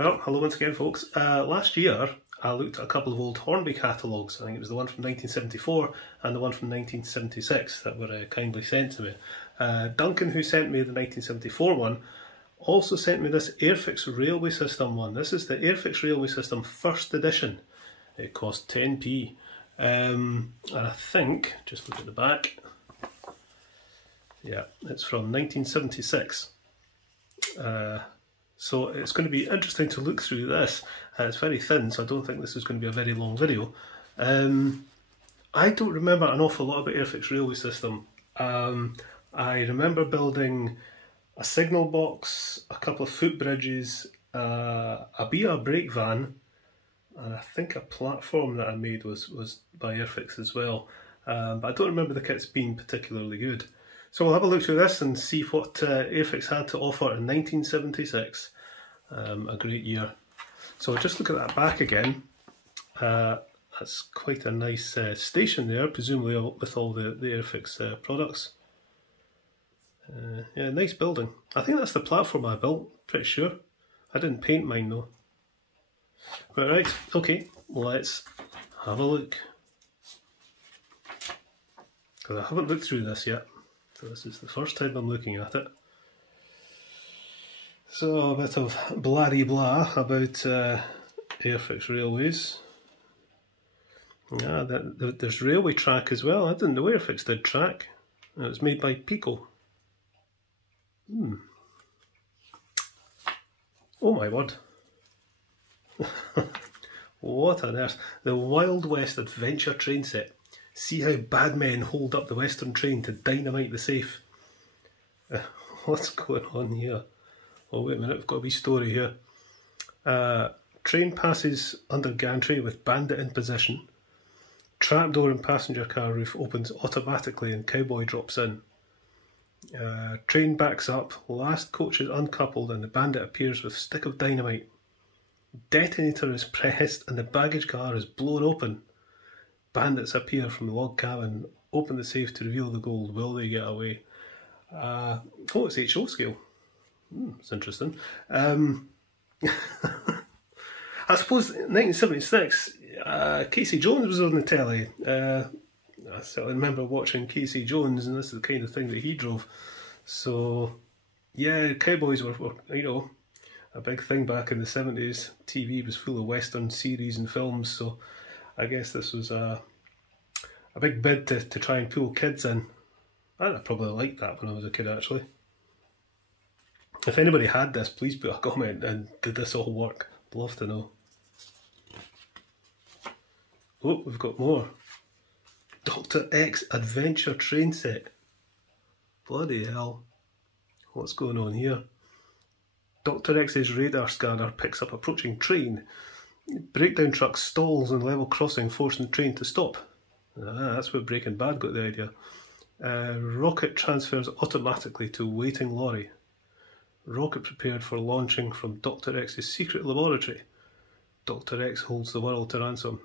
Well, hello once again, folks. Last year I looked at a couple of old Hornby catalogues. I think it was the one from 1974 and the one from 1976 that were kindly sent to me. Duncan, who sent me the 1974 one, also sent me this Airfix Railway System one. This is the Airfix Railway System first edition. It cost 10p. And I think, just look at the back, yeah, it's from 1976. So it's going to be interesting to look through this. It's very thin, so I don't think this is going to be a very long video. I don't remember an awful lot about Airfix Railway System. I remember building a signal box, a couple of footbridges, a BR brake van, and I think a platform that I made was by Airfix as well. But I don't remember the kits being particularly good. So we'll have a look through this and see what Airfix had to offer in 1976. A great year. So just look at that back again. That's quite a nice station there, presumably with all the Airfix products. Yeah, nice building. I think that's the platform I built, pretty sure. I didn't paint mine though. Right, okay, let's have a look. Because I haven't looked through this yet. So this is the first time I'm looking at it. So a bit of blah-de-blah about Airfix Railways. Yeah, there's railway track as well. I didn't know Airfix did track. It was made by Pico. Oh my word. What on earth. The Wild West Adventure train set. See how bad men hold up the Western train to dynamite the safe. What's going on here? Oh wait a minute, I've got a wee story here. Train passes under gantry with bandit in position. Trapdoor in passenger car roof opens automatically and cowboy drops in. Train backs up, last coach is uncoupled and the bandit appears with stick of dynamite. Detonator is pressed and the baggage car is blown open. Bandits appear from the log cabin, open the safe to reveal the gold. Will they get away? Oh, it's HO scale. It's interesting. I suppose 1976, Casey Jones was on the telly. I certainly remember watching Casey Jones, and this is the kind of thing that he drove. So, yeah, cowboys were you know, a big thing back in the 70s. TV was full of Western series and films, so I guess this was a big bid to try and pull kids in. I probably liked that when I was a kid, actually. If anybody had this, please put a comment and did this all work? I'd love to know. Oh, we've got more. Dr. X Adventure train set. Bloody hell. What's going on here? Dr. X's radar scanner picks up approaching train. Breakdown truck stalls on level crossing, forcing the train to stop. That's where Breaking Bad got the idea. Rocket transfers automatically to waiting lorry. Rocket prepared for launching from Dr. X's secret laboratory. Dr. X holds the world to ransom.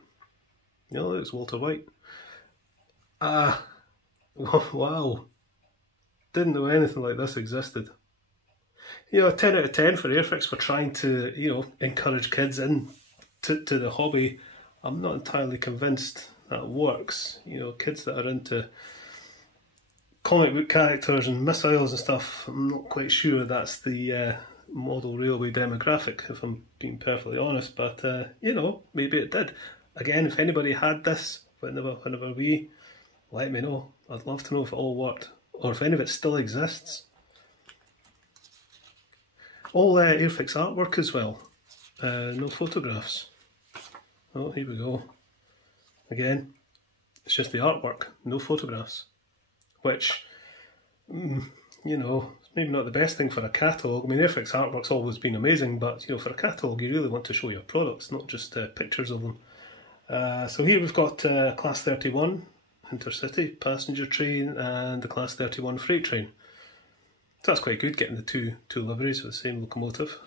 No, it's Walter White. Wow. Didn't know anything like this existed. You know, 10 out of 10 for Airfix for trying to, you know, encourage kids in to the hobby. I'm not entirely convinced that works. You know, kids that are into comic book characters and missiles and stuff, I'm not quite sure that's the model railway demographic, if I'm being perfectly honest, but you know, maybe it did. Again, if anybody had this whenever we, let me know. I'd love to know if it all worked, or if any of it still exists. All Airfix artwork as well, no photographs. Oh, here we go. Again, it's just the artwork, no photographs. Which, you know, it's maybe not the best thing for a catalogue. I mean, Airfix artwork's always been amazing, but, you know, for a catalogue you really want to show your products, not just pictures of them. So here we've got Class 31 Intercity passenger train and the Class 31 freight train. So that's quite good, getting the two liveries with the same locomotive.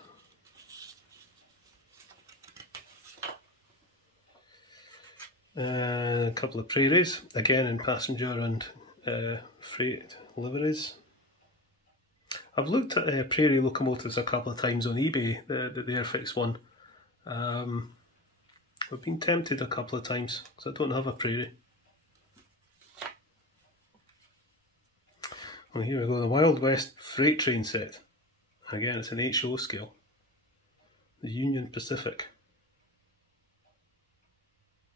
A couple of prairies, again in passenger and freight liveries. I've looked at Prairie Locomotives a couple of times on eBay, the Airfix one. I've been tempted a couple of times because I don't have a Prairie. Well, here we go, the Wild West freight train set. Again, it's an HO scale. The Union Pacific.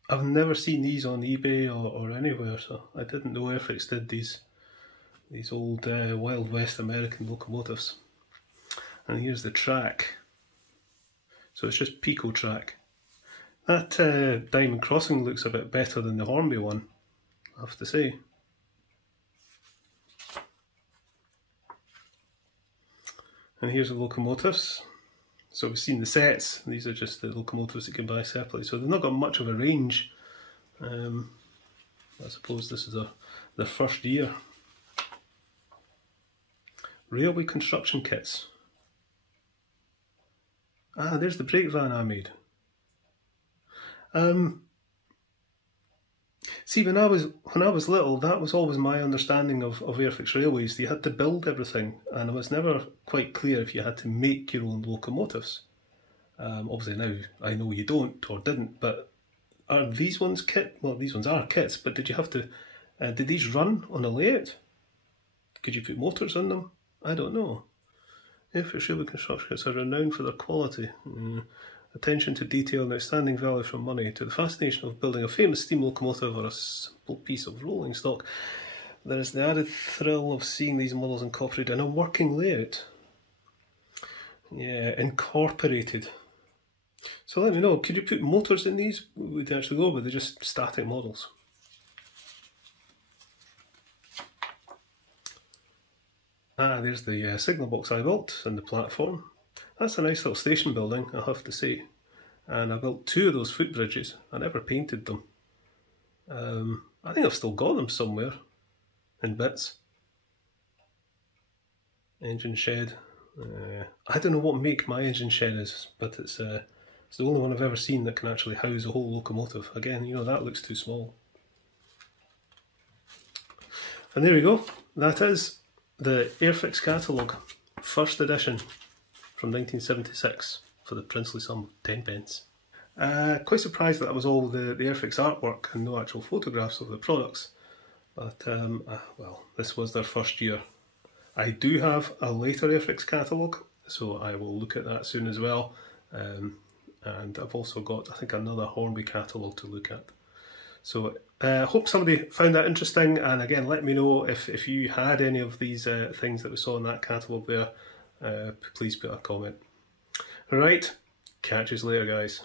I've never seen these on eBay or anywhere, so I didn't know Airfix did these old Wild West American locomotives. And here's the track. So it's just Pico track. That Diamond Crossing looks a bit better than the Hornby one, I have to say. And here's the locomotives. So we've seen the sets. These are just the locomotives that you can buy separately. So they've not got much of a range. I suppose this is their first year. Railway construction kits. Ah, there's the brake van I made. See, when I was little, that was always my understanding of Airfix railways. You had to build everything, and it was never quite clear if you had to make your own locomotives. Obviously now I know you don't or didn't, but are these ones kit? Well, these ones are kits, but did you have to? Did these run on a layout? Could you put motors in them? I don't know. Airfix railway construction kits are renowned for their quality. Attention to detail and outstanding value for money, to the fascination of building a famous steam locomotive or a simple piece of rolling stock. There is the added thrill of seeing these models incorporated in a working layout. Yeah, incorporated. So let me know, could you put motors in these? Would they actually go, but they're just static models? Ah, there's the signal box I built and the platform. That's a nice little station building, I have to say. And I built 2 of those footbridges. I never painted them. I think I've still got them somewhere in bits. Engine shed. I don't know what make my engine shed is, but it's the only one I've ever seen that can actually house a whole locomotive. Again, you know, that looks too small. And there we go. That is the Airfix Catalogue, first edition. From 1976 for the princely sum of 10 pence. Quite surprised that was all the Airfix artwork and no actual photographs of the products, but well, this was their first year. I do have a later Airfix catalogue, so I will look at that soon as well, and I've also got, I think, another Hornby catalogue to look at. So hope somebody found that interesting, and again, let me know if you had any of these things that we saw in that catalogue there. Please put a comment. Alright, catch you later, guys.